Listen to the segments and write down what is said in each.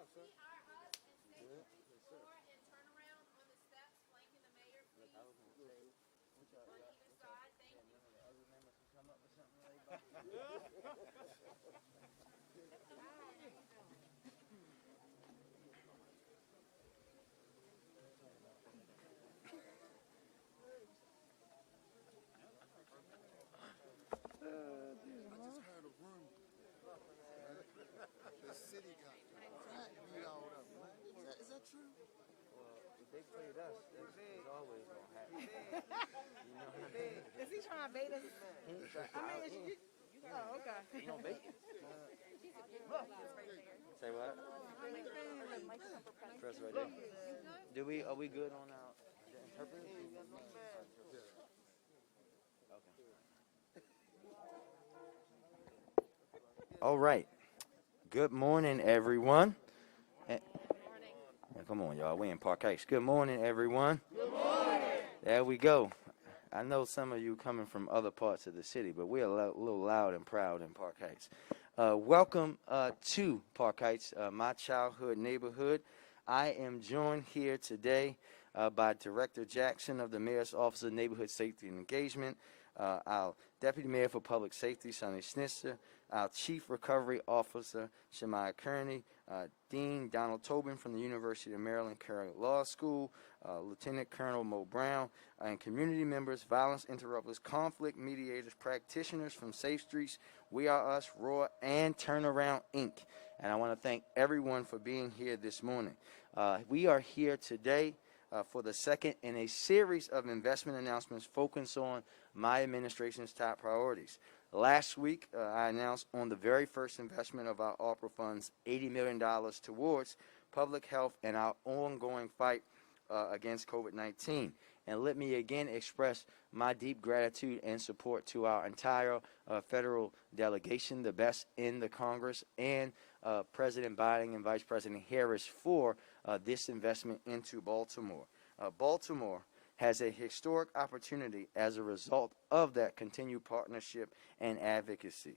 up, sir? Good. Yes, sir. And turn around on the steps, flanking the mayor, please. Look, I was going to say, what y'all, On either side, thank you. none of the other members can come up with something like that? I just heard a rumor. The city got crack beat out of them. Is that true? Well, if they played us, it's always going to happen. You know what I mean? Is he trying to bait us? Oh, okay. You don't bait. Say what? Press right there. Are we good on our interpreter? Okay. All right. Good morning, everyone. Come on, y'all. We in Park Heights. Good morning, everyone. Good morning. There we go. I know some of you coming from other parts of the city, but we're a little loud and proud in Park Heights. Welcome to Park Heights, my childhood neighborhood. I am joined here today by Director Jackson of the Mayor's Office of Neighborhood Safety and Engagement, our Deputy Mayor for Public Safety, Sonny Schnitzer, our Chief Recovery Officer, Shemaiah Kearney, Dean Donald Tobin from the University of Maryland Carroll Law School, Lieutenant Colonel Mo Brown, and community members, violence interrupters, conflict mediators, practitioners from Safe Streets, We Are Us, Roar, and Turnaround Inc. And I want to thank everyone for being here this morning. We are here today for the second in a series of investment announcements focused on my administration's top priorities. Last week, I announced on the very first investment of our ARPA funds, $80 million towards public health and our ongoing fight against COVID-19. And let me again express my deep gratitude and support to our entire federal delegation, the best in the Congress, and President Biden and Vice President Harris for this investment into Baltimore. Baltimore has a historic opportunity as a result of that continued partnership and advocacy.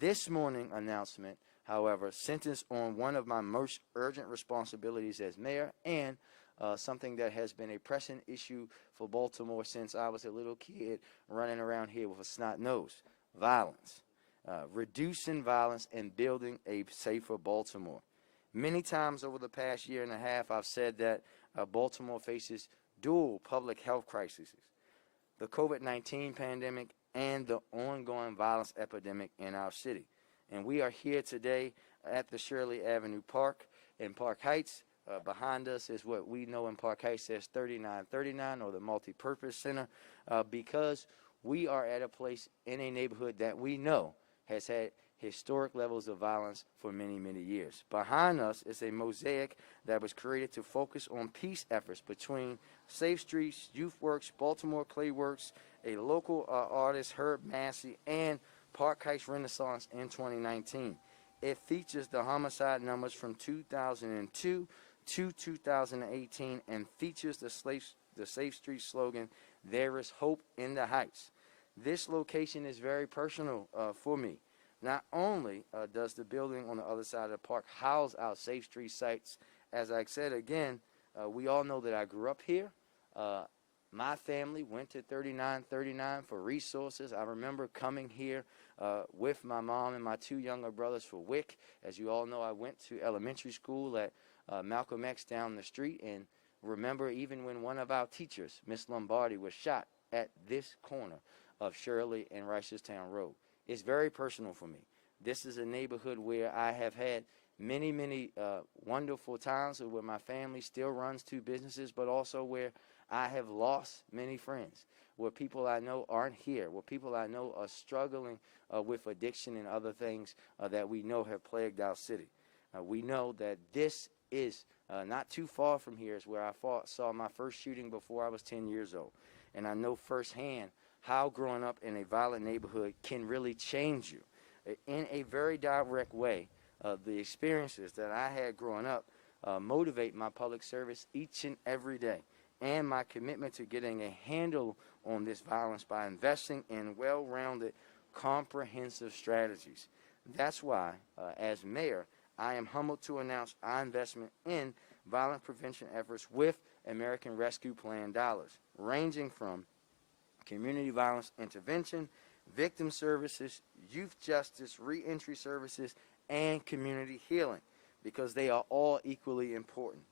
This morning announcement, however, centers on one of my most urgent responsibilities as mayor and something that has been a pressing issue for Baltimore since I was a little kid running around here with a snot nose: violence. Reducing violence and building a safer Baltimore. Many times over the past year and a half, I've said that Baltimore faces dual public health crises: the COVID-19 pandemic and the ongoing violence epidemic in our city. And we are here today at the Shirley Avenue Park in Park Heights. Behind us is what we know in Park Heights as 3939, or the Multi-Purpose Center, because we are at a place in a neighborhood that we know has had historic levels of violence for many, many years. Behind us is a mosaic that was created to focus on peace efforts between Safe Streets, Youth Works, Baltimore Clay Works, a local artist, Herb Massey, and Park Heights Renaissance in 2019. It features the homicide numbers from 2002 to 2018 and features the Safe Street slogan, "There is hope in the Heights." This location is very personal for me. Not only does the building on the other side of the park house our Safe Street sites, as I said again, we all know that I grew up here. My family went to 3939 for resources. I remember coming here with my mom and my two younger brothers for WIC. As you all know, I went to elementary school at Malcolm X down the street, and remember even when one of our teachers, Miss Lombardi, was shot at this corner of Shirley and Reisterstown Road. It's very personal for me. This is a neighborhood where I have had many, many wonderful times, where my family still runs two businesses, but also where I have lost many friends, where people I know aren't here, where people I know are struggling with addiction and other things that we know have plagued our city. We know that this is not too far from here is where I saw my first shooting before I was 10 years old. And I know firsthand how growing up in a violent neighborhood can really change you. In a very direct way, the experiences that I had growing up motivate my public service each and every day, and my commitment to getting a handle on this violence by investing in well-rounded, comprehensive strategies. That's why, as mayor, I am humbled to announce our investment in violence prevention efforts with American Rescue Plan dollars, ranging from community violence intervention, victim services, youth justice, reentry services, and community healing, because they are all equally important.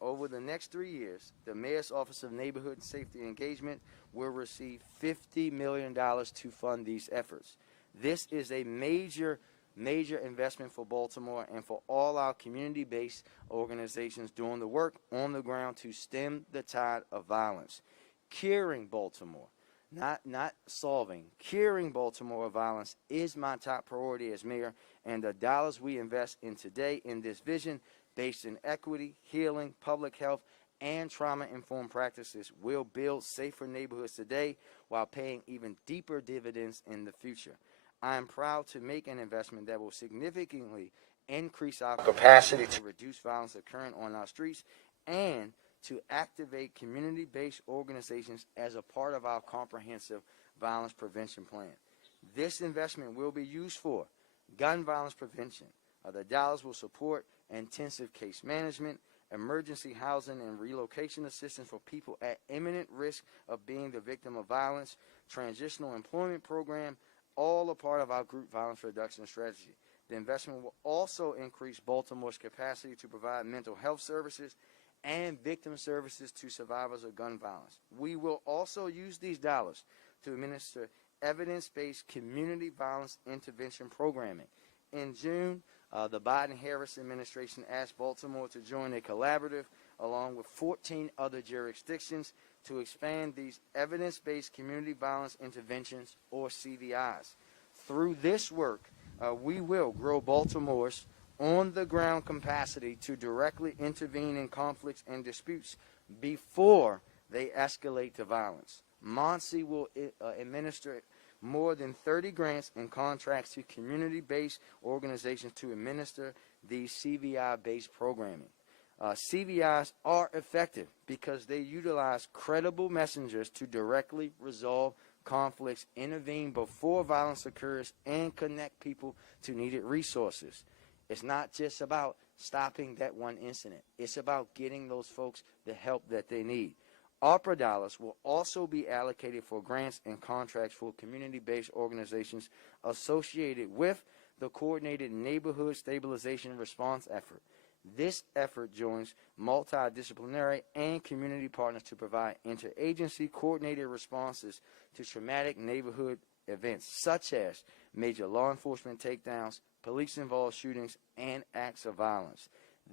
Over the next 3 years, the Mayor's Office of Neighborhood Safety Engagement will receive $50 million to fund these efforts. This is a major investment for Baltimore and for all our community-based organizations doing the work on the ground to stem the tide of violence. Curing Baltimore, not solving, curing Baltimore of violence is my top priority as mayor, and the dollars we invest in today in this vision based in equity, healing, public health, and trauma-informed practices will build safer neighborhoods today while paying even deeper dividends in the future. I am proud to make an investment that will significantly increase our capacity to reduce violence occurring on our streets and to activate community-based organizations as a part of our comprehensive violence prevention plan. This investment will be used for gun violence prevention. The dollars will support intensive case management, emergency housing and relocation assistance for people at imminent risk of being the victim of violence, transitional employment program, all a part of our group violence reduction strategy. The investment will also increase Baltimore's capacity to provide mental health services and victim services to survivors of gun violence. We will also use these dollars to administer evidence-based community violence intervention programming. In June, the Biden-Harris administration asked Baltimore to join a collaborative along with 14 other jurisdictions to expand these evidence-based community violence interventions, or CVIs. Through this work, we will grow Baltimore's on-the-ground capacity to directly intervene in conflicts and disputes before they escalate to violence. MONSE will administer more than 30 grants and contracts to community-based organizations to administer these CVI-based programming. CVIs are effective because they utilize credible messengers to directly resolve conflicts, intervene before violence occurs, and connect people to needed resources. It's not just about stopping that one incident. It's about getting those folks the help that they need. ARPA dollars will also be allocated for grants and contracts for community-based organizations associated with the Coordinated Neighborhood Stabilization Response effort. This effort joins multidisciplinary and community partners to provide interagency coordinated responses to traumatic neighborhood events such as major law enforcement takedowns, police-involved shootings, and acts of violence.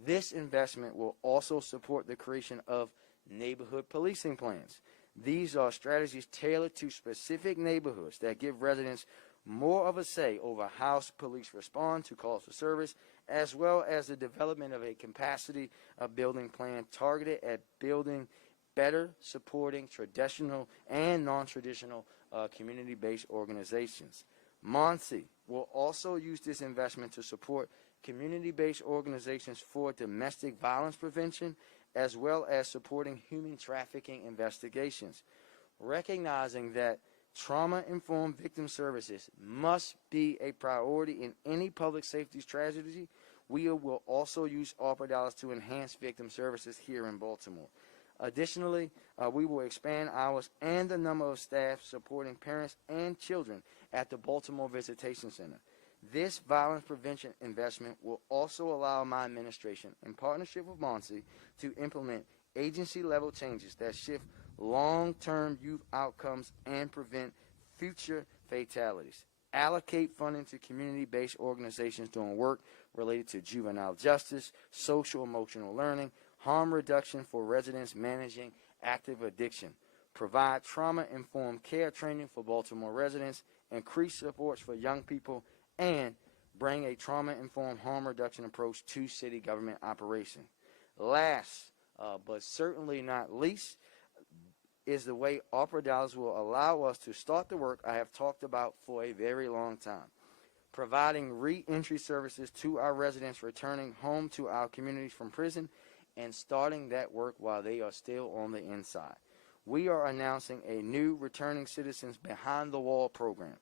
This investment will also support the creation of neighborhood policing plans. These are strategies tailored to specific neighborhoods that give residents more of a say over how police respond to calls for service, as well as the development of a capacity building plan targeted at building better supporting traditional and non-traditional community-based organizations. MONSE will also use this investment to support community-based organizations for domestic violence prevention, as well as supporting human trafficking investigations. Recognizing that trauma-informed victim services must be a priority in any public safety strategy, we will also use ARPA dollars to enhance victim services here in Baltimore. Additionally, we will expand hours and the number of staff supporting parents and children at the Baltimore Visitation Center. This violence prevention investment will also allow my administration, in partnership with MONSE, to implement agency-level changes that shift long-term youth outcomes and prevent future fatalities. Allocate funding to community-based organizations doing work related to juvenile justice, social-emotional learning, harm reduction for residents managing active addiction. Provide trauma-informed care training for Baltimore residents, increase supports for young people, and bring a trauma-informed harm reduction approach to city government operation. Last, but certainly not least, is the way ARPA dollars will allow us to start the work I have talked about for a very long time, providing re-entry services to our residents returning home to our communities from prison and starting that work while they are still on the inside. We are announcing a new Returning Citizens Behind the Wall program.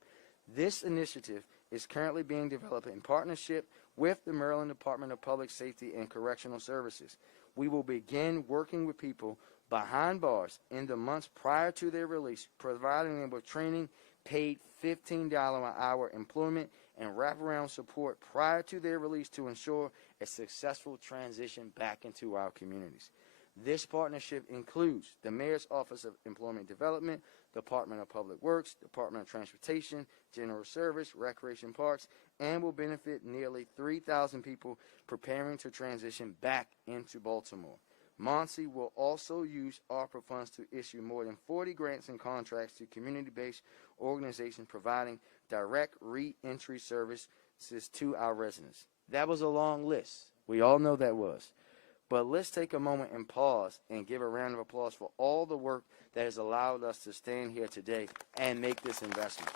This initiative is currently being developed in partnership with the Maryland Department of Public Safety and Correctional Services. We will begin working with people behind bars in the months prior to their release, providing them with training, paid $15 an hour employment, and wraparound support prior to their release to ensure a successful transition back into our communities. This partnership includes the Mayor's Office of Employment Development, Department of Public Works, Department of Transportation, General Service, Recreation Parks, and will benefit nearly 3,000 people preparing to transition back into Baltimore. MONSE will also use ARPA funds to issue more than 40 grants and contracts to community-based organizations providing direct re-entry services to our residents. That was a long list. We all know that was. But let's take a moment and pause and give a round of applause for all the work that has allowed us to stand here today and make this investment.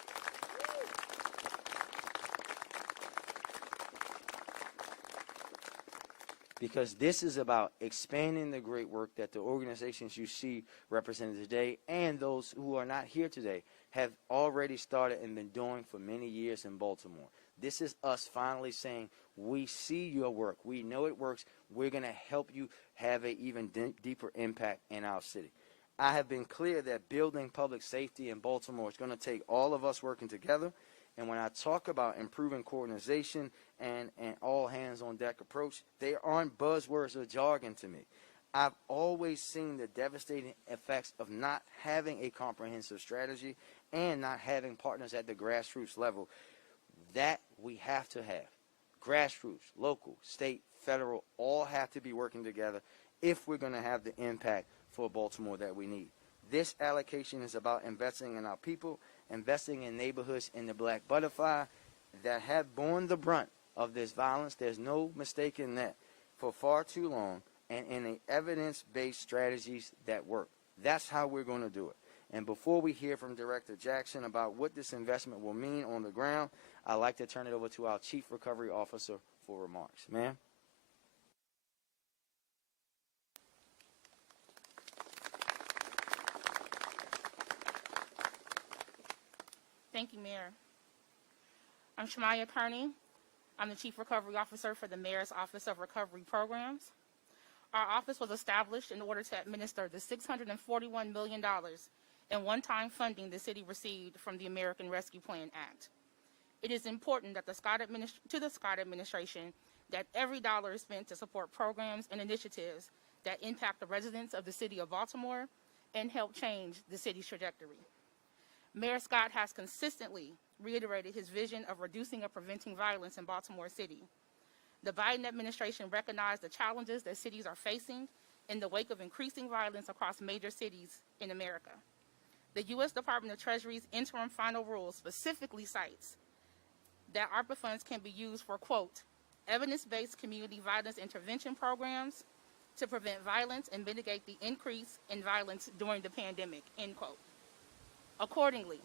Because this is about expanding the great work that the organizations you see represented today and those who are not here today have already started and been doing for many years in Baltimore. This is us finally saying, we see your work. We know it works. We're going to help you have an even deeper impact in our city. I have been clear that building public safety in Baltimore is going to take all of us working together. And when I talk about improving coordination and all hands on deck approach, they aren't buzzwords or jargon to me. I've always seen the devastating effects of not having a comprehensive strategy and not having partners at the grassroots level. That we have to have. Grassroots, local, state, federal, all have to be working together if we're going to have the impact for Baltimore that we need. This allocation is about investing in our people, investing in neighborhoods in the Black Butterfly that have borne the brunt of this violence. There's no mistake in that for far too long, and in the evidence-based strategies that work. That's how we're going to do it. And before we hear from Director Jackson about what this investment will mean on the ground, I'd like to turn it over to our Chief Recovery Officer for remarks. Ma'am? Thank you, Mayor. I'm Shamaya Kearney. I'm the Chief Recovery Officer for the Mayor's Office of Recovery Programs. Our office was established in order to administer the $641 million in one-time funding the city received from the American Rescue Plan Act. It is important that the Scott administration that every dollar is spent to support programs and initiatives that impact the residents of the city of Baltimore and help change the city's trajectory. Mayor Scott has consistently reiterated his vision of reducing and preventing violence in Baltimore City. The Biden administration recognized the challenges that cities are facing in the wake of increasing violence across major cities in America. The U.S. Department of Treasury's interim final rule specifically cites that ARPA funds can be used for, quote, evidence-based community violence intervention programs to prevent violence and mitigate the increase in violence during the pandemic, end quote. Accordingly,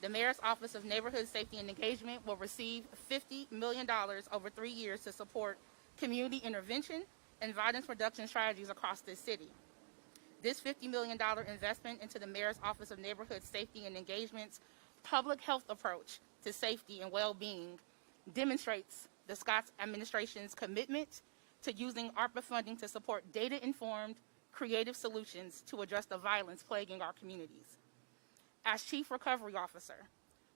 the Mayor's Office of Neighborhood Safety and Engagement will receive $50 million over 3 years to support community intervention and violence reduction strategies across this city. This $50 million investment into the Mayor's Office of Neighborhood Safety and Engagement's public health approach to safety and well-being demonstrates the Scott administration's commitment to using ARPA funding to support data-informed, creative solutions to address the violence plaguing our communities. As Chief Recovery Officer,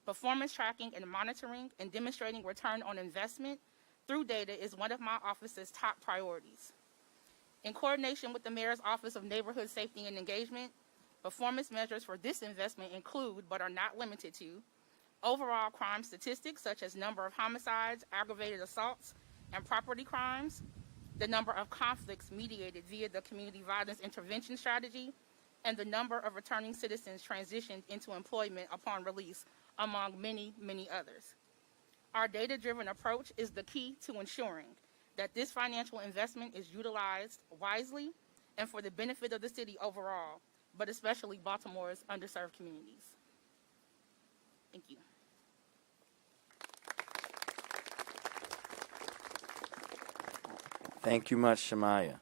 performance tracking and monitoring and demonstrating return on investment through data is one of my office's top priorities. In coordination with the Mayor's Office of Neighborhood Safety and Engagement, performance measures for this investment include, but are not limited to, overall crime statistics such as number of homicides, aggravated assaults, and property crimes, the number of conflicts mediated via the Community Violence Intervention Strategy, and the number of returning citizens transitioned into employment upon release, among many, many others. Our data-driven approach is the key to ensuring that this financial investment is utilized wisely and for the benefit of the city overall, but especially Baltimore's underserved communities. Thank you. Thank you much, Shamaya.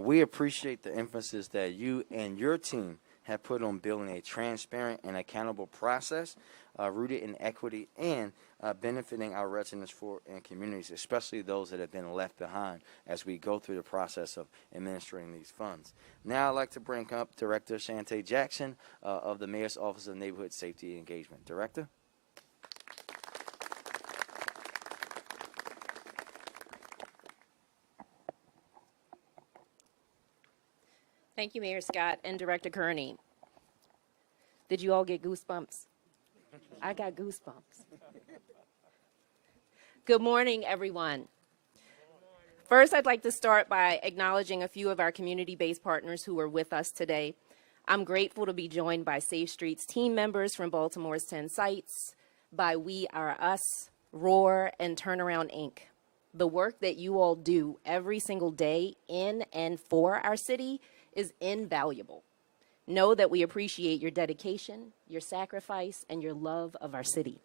We appreciate the emphasis that you and your team have put on building a transparent and accountable process rooted in equity and benefiting our residents and communities, especially those that have been left behind as we go through the process of administering these funds. Now I'd like to bring up Director Shante Jackson of the Mayor's Office of Neighborhood Safety and Engagement. Director? Thank you, Mayor Scott and Director Kearney. Did you all get goosebumps? I got goosebumps. Good morning, everyone. First, I'd like to start by acknowledging a few of our community-based partners who are with us today. I'm grateful to be joined by Safe Streets team members from Baltimore's 10 sites, by We Are Us, Roar, and Turnaround Inc. The work that you all do every single day in and for our city is invaluable. Know that we appreciate your dedication, your sacrifice, and your love of our city.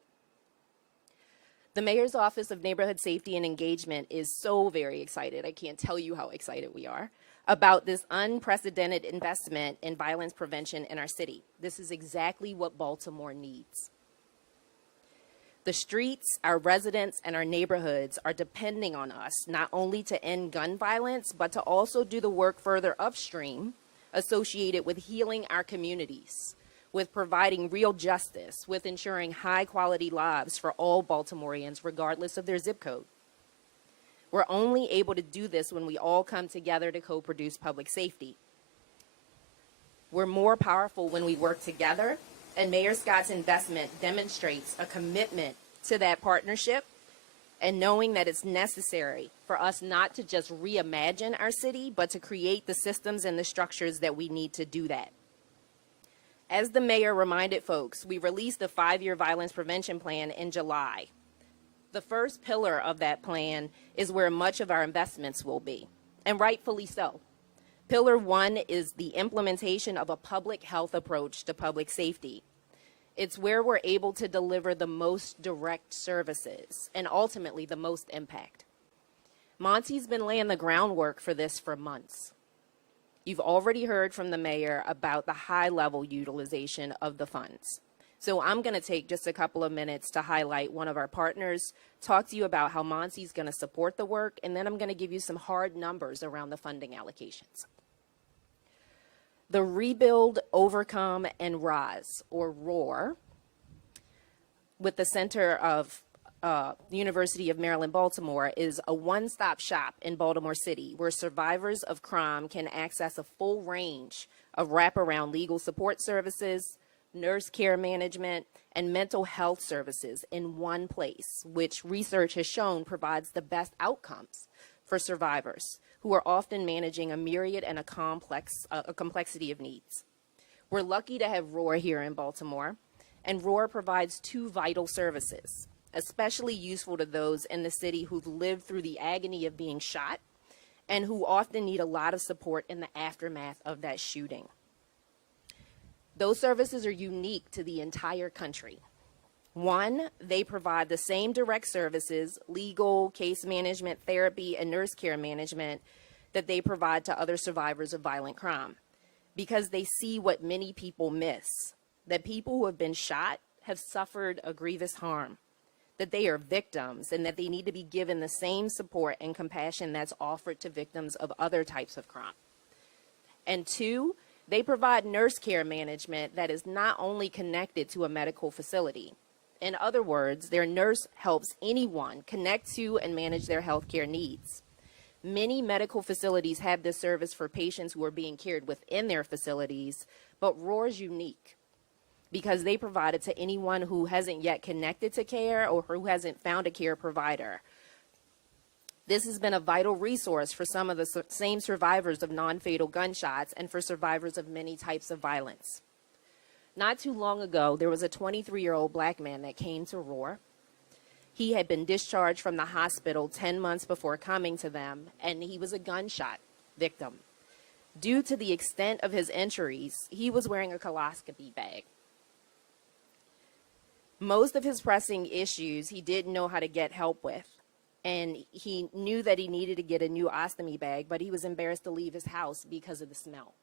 The Mayor's Office of Neighborhood Safety and Engagement is so very excited, I can't tell you how excited we are, about this unprecedented investment in violence prevention in our city. This is exactly what Baltimore needs. The streets, our residents, and our neighborhoods are depending on us not only to end gun violence, but to also do the work further upstream associated with healing our communities, with providing real justice, with ensuring high-quality lives for all Baltimoreans, regardless of their zip code. We're only able to do this when we all come together to co-produce public safety. We're more powerful when we work together, and Mayor Scott's investment demonstrates a commitment to that partnership and knowing that it's necessary for us not to just reimagine our city, but to create the systems and the structures that we need to do that. As the mayor reminded folks, we released a 5-year violence prevention plan in July. The first pillar of that plan is where much of our investments will be, and rightfully so. Pillar 1 is the implementation of a public health approach to public safety. It's where we're able to deliver the most direct services and ultimately the most impact. Monty's been laying the groundwork for this for months. You've already heard from the mayor about the high-level utilization of the funds. So I'm going to take just a couple of minutes to highlight one of our partners, talk to you about how Monty's going to support the work, and then I'm going to give you some hard numbers around the funding allocations. The Rebuild, Overcome, and Rise, or ROAR, with the Center of the University of Maryland, Baltimore, is a one-stop shop in Baltimore City where survivors of crime can access a full range of wraparound legal support services, nurse care management, and mental health services in one place, which research has shown provides the best outcomes for survivors who are often managing a myriad and a complexity of needs. We're lucky to have ROAR here in Baltimore, and ROAR provides 2 vital services, especially useful to those in the city who've lived through the agony of being shot and who often need a lot of support in the aftermath of that shooting. Those services are unique to the entire country. 1, they provide the same direct services, legal, case management, therapy, and nurse care management that they provide to other survivors of violent crime, because they see what many people miss, that people who have been shot have suffered a grievous harm, that they are victims, and that they need to be given the same support and compassion that's offered to victims of other types of crime. And 2, they provide nurse care management that is not only connected to a medical facility. In other words, their nurse helps anyone connect to and manage their health care needs. Many medical facilities have this service for patients who are being cared within their facilities, but ROAR is unique because they provide it to anyone who hasn't yet connected to care or who hasn't found a care provider. This has been a vital resource for some of the same survivors of non-fatal gunshots and for survivors of many types of violence. Not too long ago, there was a 23-year-old black man that came to ROAR. He had been discharged from the hospital 10 months before coming to them, and he was a gunshot victim. Due to the extent of his injuries, he was wearing a coloscopy bag. Most of his pressing issues he didn't know how to get help with, and he knew that he needed to get a new ostomy bag, but he was embarrassed to leave his house because of the smell.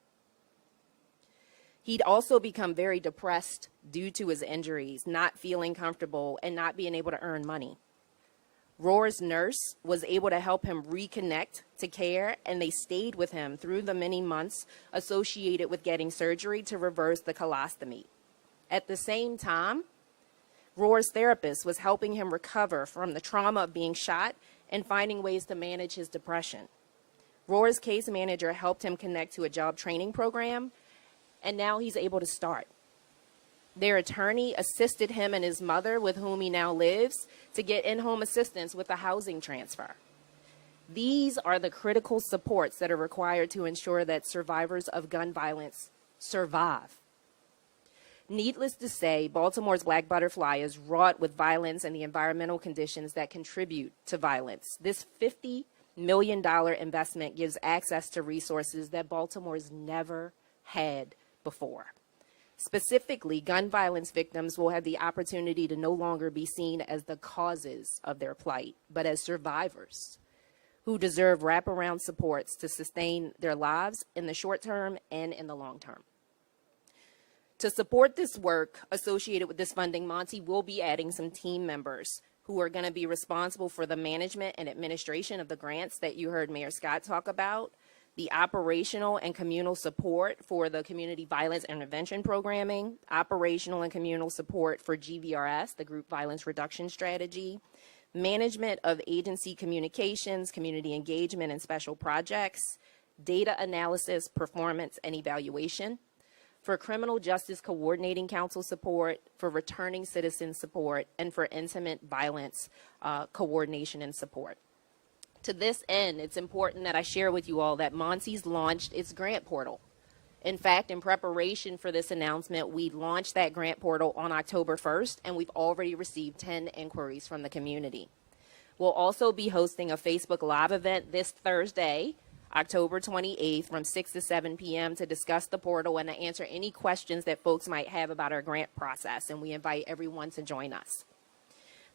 He'd also become very depressed due to his injuries, not feeling comfortable and not being able to earn money. Roar's nurse was able to help him reconnect to care, and they stayed with him through the many months associated with getting surgery to reverse the colostomy. At the same time, Roar's therapist was helping him recover from the trauma of being shot and finding ways to manage his depression. Roar's case manager helped him connect to a job training program, and now he's able to start. Their attorney assisted him and his mother, with whom he now lives, to get in-home assistance with the housing transfer. These are the critical supports that are required to ensure that survivors of gun violence survive. Needless to say, Baltimore's Black Butterfly is wrought with violence and the environmental conditions that contribute to violence. This $50 million investment gives access to resources that Baltimore's never had before. Specifically, gun violence victims will have the opportunity to no longer be seen as the causes of their plight, but as survivors who deserve wraparound supports to sustain their lives in the short term and in the long term. To support this work associated with this funding, Monty will be adding some team members who are going to be responsible for the management and administration of the grants that you heard Mayor Scott talk about, the operational and communal support for the community violence intervention programming, operational and communal support for GVRS, the group violence reduction strategy, management of agency communications, community engagement and special projects, data analysis, performance and evaluation, for criminal justice coordinating council support, for returning citizen support, and for intimate violence coordination and support. To this end, it's important that I share with you all that Monty's launched its grant portal. In fact, in preparation for this announcement, we launched that grant portal on October 1st, and we've already received 10 inquiries from the community. We'll also be hosting a Facebook Live event this Thursday, October 28th, from 6 to 7 p.m. to discuss the portal and to answer any questions that folks might have about our grant process, and we invite everyone to join us.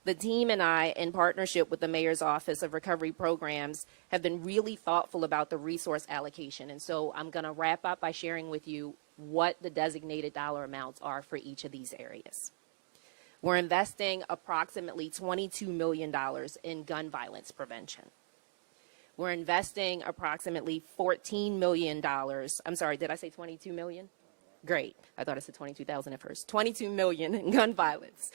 The team and I, in partnership with the Mayor's Office of Recovery Programs, have been really thoughtful about the resource allocation. And so I'm going to wrap up by sharing with you what the designated dollar amounts are for each of these areas. We're investing approximately $22 million in gun violence prevention. We're investing approximately $14 million. I'm sorry, did I say 22 million? Great. I thought I said 22,000 at first. 22 million in gun violence.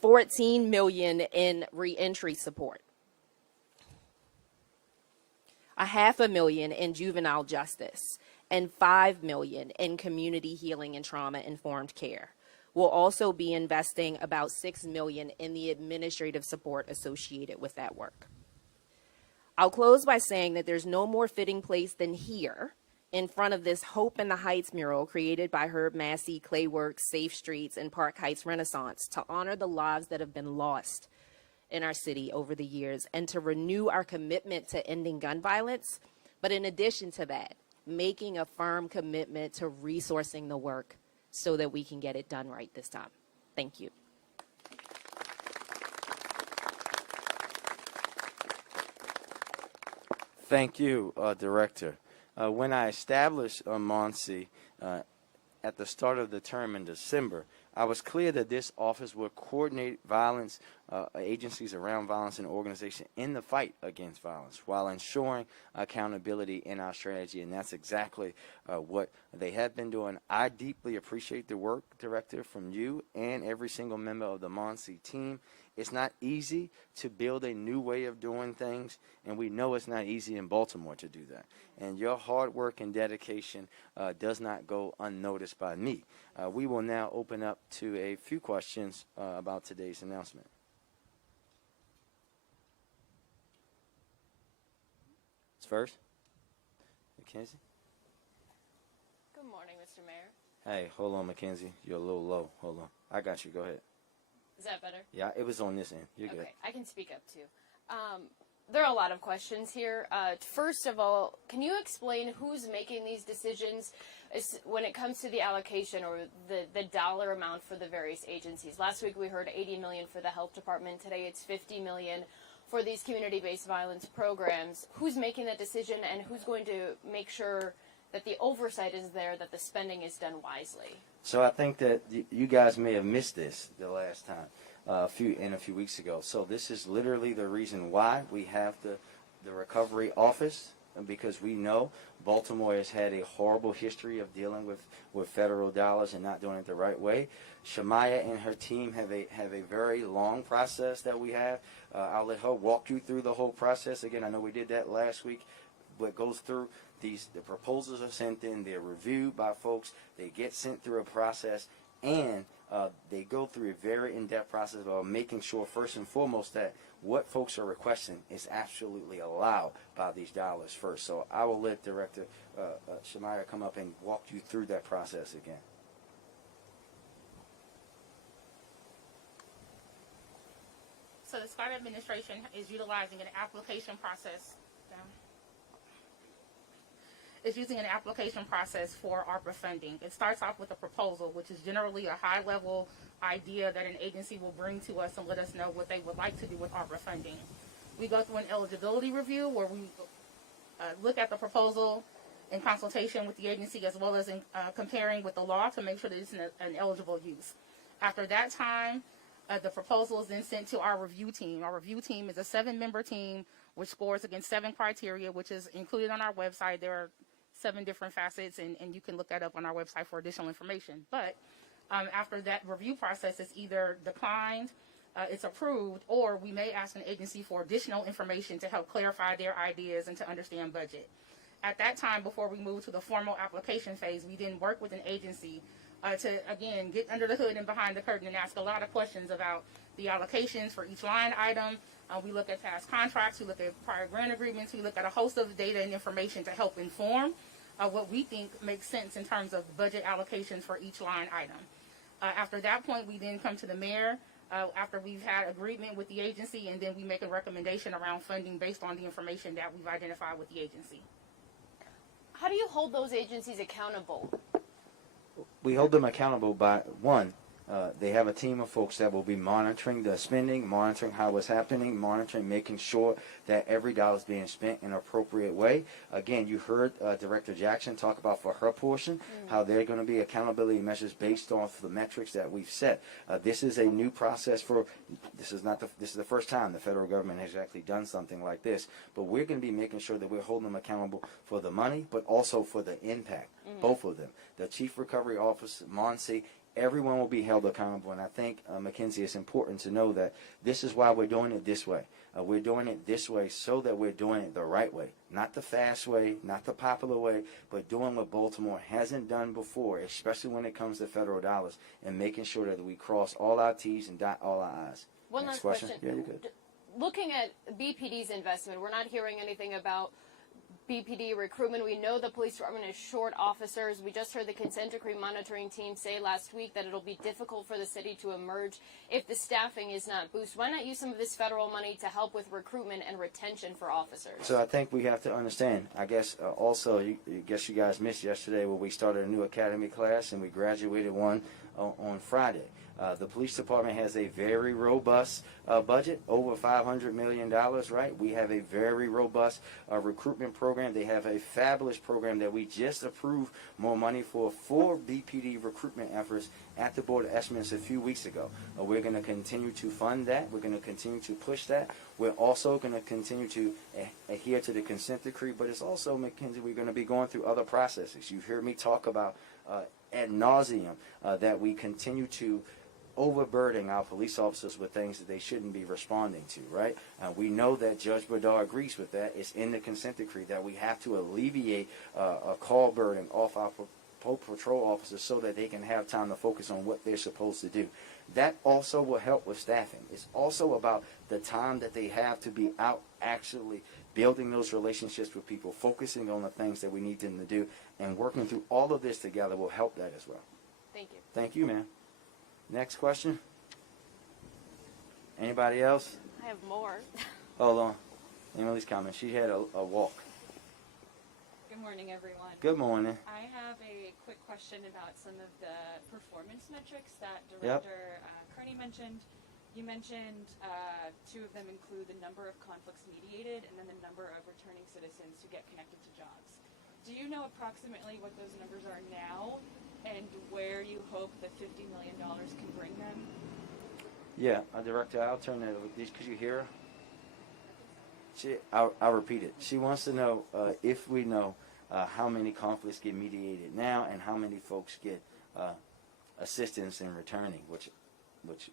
14 million in reentry support, $500,000 in juvenile justice, and $5 million in community healing and trauma-informed care. We'll also be investing about $6 million in the administrative support associated with that work. I'll close by saying that there's no more fitting place than here, in front of this Hope in the Heights mural created by Herb Massey, Clayworks, Safe Streets, and Park Heights Renaissance, to honor the lives that have been lost in our city over the years and to renew our commitment to ending gun violence. But in addition to that, making a firm commitment to resourcing the work so that we can get it done right this time. Thank you. Thank you, Director. When I established Monty at the start of the term in December, I was clear that this office would coordinate violence agencies around violence and organization in the fight against violence while ensuring accountability in our strategy, and that's exactly what they have been doing. I deeply appreciate the work, Director, from you and every single member of the Monty team. It's not easy to build a new way of doing things, and we know it's not easy in Baltimore to do that. And your hard work and dedication does not go unnoticed by me. We will now open up to a few questions about today's announcement. Who's first? Mackenzie? Good morning, Mr. Mayor. Hey, hold on, Mackenzie. You're a little low. Hold on. I got you. Go ahead. Is that better? Yeah, it was on this end. You're good. Okay, I can speak up too. There are a lot of questions here. First of all, can you explain who's making these decisions when it comes to the allocation or the dollar amount for the various agencies? Last week we heard $80 million for the health department. Today it's $50 million for these community-based violence programs. Who's making that decision, and who's going to make sure that the oversight is there, that the spending is done wisely? So I think that you guys may have missed this the last time, a few weeks ago. So this is literally the reason why we have the recovery office, because we know Baltimore has had a horrible history of dealing with federal dollars and not doing it the right way. Shamaya and her team have a very long process that we have. I'll let her walk you through the whole process. Again, I know we did that last week. What goes through the proposals are sent in, they're reviewed by folks, they get sent through a process, and they go through a very in-depth process of making sure, first and foremost, that what folks are requesting is absolutely allowed by these dollars first. So I will let Director Shamaya come up and walk you through that process again. So the SCART administration is utilizing an application process. Is using an application process for ARPA funding. It starts off with a proposal, which is generally a high-level idea that an agency will bring to us and let us know what they would like to do with ARPA funding. We go through an eligibility review where we look at the proposal in consultation with the agency, as well as in comparing with the law to make sure that it's an eligible use. After that time, the proposal is then sent to our review team. Our review team is a 7-member team which scores against 7 criteria, which is included on our website. There are 7 different facets, and you can look that up on our website for additional information. But after that review process is either declined, it's approved, or we may ask an agency for additional information to help clarify their ideas and to understand budget. At that time, before we move to the formal application phase, we then work with an agency to, again, get under the hood and behind the curtain and ask a lot of questions about the allocations for each line item. We look at past contracts, we look at prior grant agreements, we look at a host of data and information to help inform what we think makes sense in terms of budget allocations for each line item. After that point, we then come to the mayor after we've had agreement with the agency, and then we make a recommendation around funding based on the information that we've identified with the agency. How do you hold those agencies accountable? We hold them accountable by, one, they have a team of folks that will be monitoring the spending, monitoring how it's happening, monitoring, making sure that every dollar is being spent in an appropriate way. Again, you heard Director Jackson talk about for her portion how there are going to be accountability measures based off the metrics that we've set. This is a new process for. This is the first time the federal government has actually done something like this. But we're going to be making sure that we're holding them accountable for the money, but also for the impact. Both of them. The Chief Recovery Officer, Monsi. Everyone will be held accountable, and I think, Mackenzie, it's important to know that this is why we're doing it this way. We're doing it this way so that we're doing it the right way, not the fast way, not the popular way, but doing what Baltimore hasn't done before, especially when it comes to federal dollars, and making sure that we cross all our T's and dot all our I's. One Next last question. Yeah, you're good. Looking at BPD's investment, we're not hearing anything about BPD recruitment. We know the police department is short officers. We just heard the consent decree monitoring team say last week that it'll be difficult for the city to emerge if the staffing is not boosted. Why not use some of this federal money to help with recruitment and retention for officers? So I think we have to understand, I guess, also, you guys missed yesterday where we started a new academy class and we graduated one on Friday. The police department has a very robust budget, over $500 million, right? We have a very robust recruitment program. They have a fabulous program that we just approved more money for BPD recruitment efforts at the Board of Estimates a few weeks ago. We're going to continue to fund that. We're going to continue to push that. We're also going to continue to adhere to the consent decree, but it's also, Mackenzie, we're going to be going through other processes. You hear me talk about ad nauseum that we continue to overburdening our police officers with things that they shouldn't be responding to, right? We know that Judge Berdar agrees with that. It's in the consent decree that we have to alleviate a call burden off our patrol officers so that they can have time to focus on what they're supposed to do. That also will help with staffing. It's also about the time that they have to be out actually building those relationships with people, focusing on the things that we need them to do, and working through all of this together will help that as well. Thank you. Thank you, ma'am. Next question. Anybody else? I have more. Hold on. Emily's coming. She had a walk. Good morning, everyone. Good morning. I have a quick question about some of the performance metrics that Director Kearney mentioned. You mentioned 2 of them include the number of conflicts mediated and then the number of returning citizens who get connected to jobs. do you know approximately what those numbers are now and where you hope the $50 million can bring them? Yeah, Director, I'll turn that over. Could you hear her? I'll repeat it. She wants to know if we know how many conflicts get mediated now and how many folks get assistance in returning, which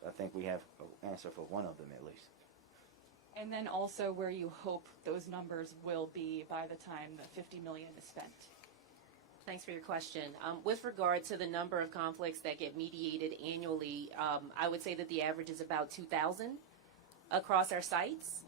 I think we have an answer for one of them at least. And then also where you hope those numbers will be by the time the $50 million is spent. Thanks for your question. With regard to the number of conflicts that get mediated annually, I would say that the average is about 2,000 across our sites.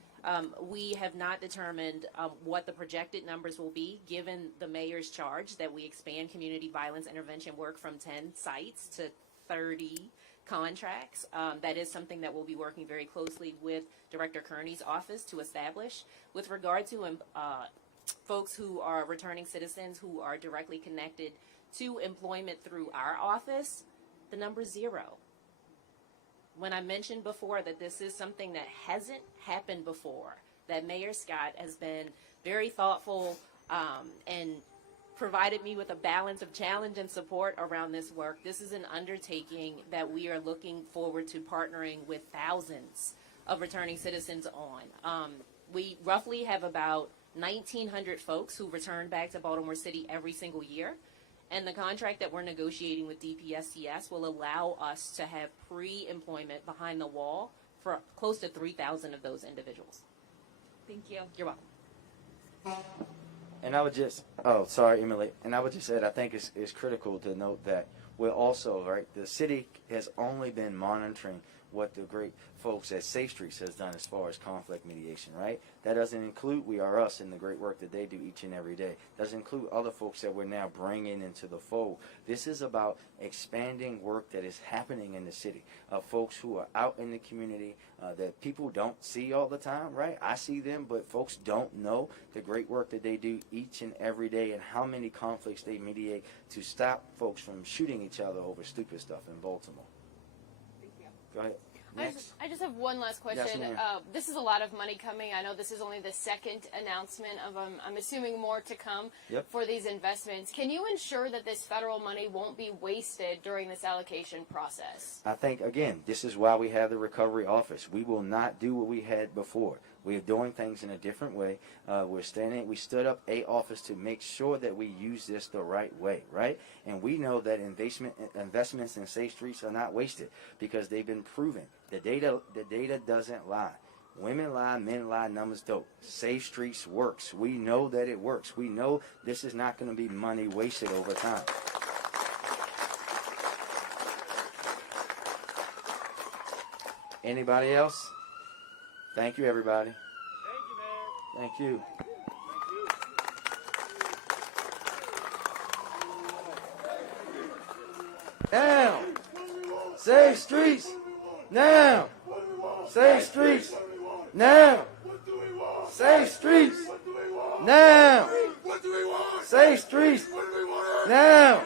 We have not determined what the projected numbers will be, given the mayor's charge that we expand community violence intervention work from 10 sites to 30 contracts. That is something that we'll be working very closely with Director Kearney's office to establish. With regard to folks who are returning citizens who are directly connected to employment through our office, the number's 0. When I mentioned before that this is something that hasn't happened before, that Mayor Scott has been very thoughtful and provided me with a balance of challenge and support around this work. This is an undertaking that we are looking forward to partnering with thousands of returning citizens on. We roughly have about 1,900 folks who return back to Baltimore City every single year. And the contract that we're negotiating with DPSCS will allow us to have pre-employment behind the wall for close to 3,000 of those individuals. Thank you. You're welcome. And I would just, oh, sorry, Emily. And I would just add, I think it's critical to note that we're also, right, the city has only been monitoring what the great folks at Safe Streets has done as far as conflict mediation, right? That doesn't include We Are Us and the great work that they do each and every day. Doesn't include other folks that we're now bringing into the fold. This is about expanding work that is happening in the city, folks who are out in the community that people don't see all the time, right? I see them, but folks don't know the great work that they do each and every day and how many conflicts they mediate to stop folks from shooting each other over stupid stuff in Baltimore. Go ahead. I just have one last question. Yes, this is a lot of money coming. I know this is only the second announcement of, I'm assuming, more to come for these investments. Can you ensure that this federal money won't be wasted during this allocation process? I think, again, this is why we have the recovery office. We will not do what we had before. We are doing things in a different way. We stood up a office to make sure that we use this the right way, right? And we know that investments in Safe Streets are not wasted because they've been proven. The data doesn't lie. Women lie, men lie, numbers don't. Safe Streets works. We know that it works. We know this is not going to be money wasted over time. Anybody else? Thank you, everybody. Thank you, Mayor. Thank you. Now, Safe Streets. Now, Safe Streets. Now, Safe Streets. Now, Safe Streets. Now.